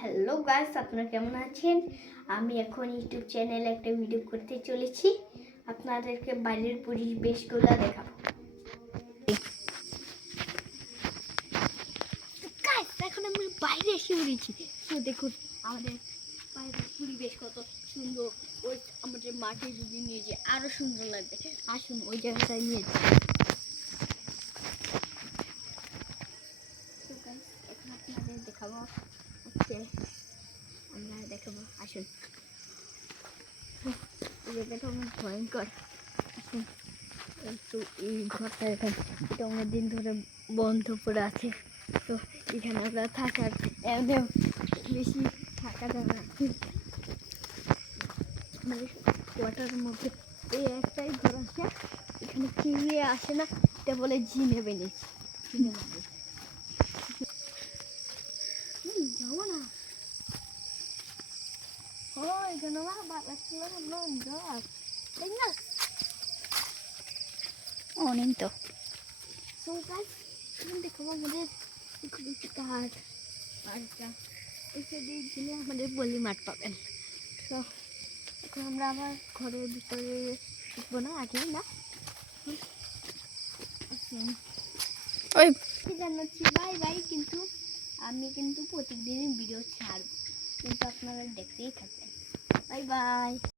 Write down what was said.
Hello guys, আপনারা কেমন আছেন? আমি এখন ইউটিউব চ্যানেলে একটা ভিডিও করতে চলেছি। আপনাদেরকে বাইরের পরিবেশগুলো দেখাবো। গাইস, এখন আমি বাইরে এসে পড়েছি। তো দেখুন আমাদের বাইরের পরিবেশ কত সুন্দর। ওই আমাদের মাঠে যদি নিয়ে যাই আরো সুন্দর লাগবে। আসুন ওই জায়গাটায় নিয়ে যাই। তো গাইস, এখন আপনাদের দেখাবো আমরা দেখাবো। আসুন, জায়গাটা অনেক ভয়ঙ্কর। আসুন, তো এই ঘরটা এখন এটা অনেকদিন ধরে বন্ধ পড়ে আছে। তো এখানে আমরা থাকার এমনিও বেশি থাকা যাবে না। আমাদের কোয়ার্টারের মধ্যে এই একটাই ঘর আসে, এখানে কিনে আসে না, এটা বলে জিনে বেনিয়েছে। জিনে বানিয়েছে যাবো না। ও এখানে আমার বাবা ছিল গাছ, তাই না? অনেক তো সো গাইস, দেখো আমাদের খুবই কাঠ আরটা এসে দিয়ে গেলে আমাদের বলি মাঠ পাবেন। তো এখন আমরা আবার ঘরের ভিতরে ঢুকবো না, আগে না ওই জানাচ্ছি বাই বাই। কিন্তু আমি প্রত্যেকদিনই ভিডিও ছাড়ব, কিন্তু আপনারা দেখতেই থাকবেন। Bye bye.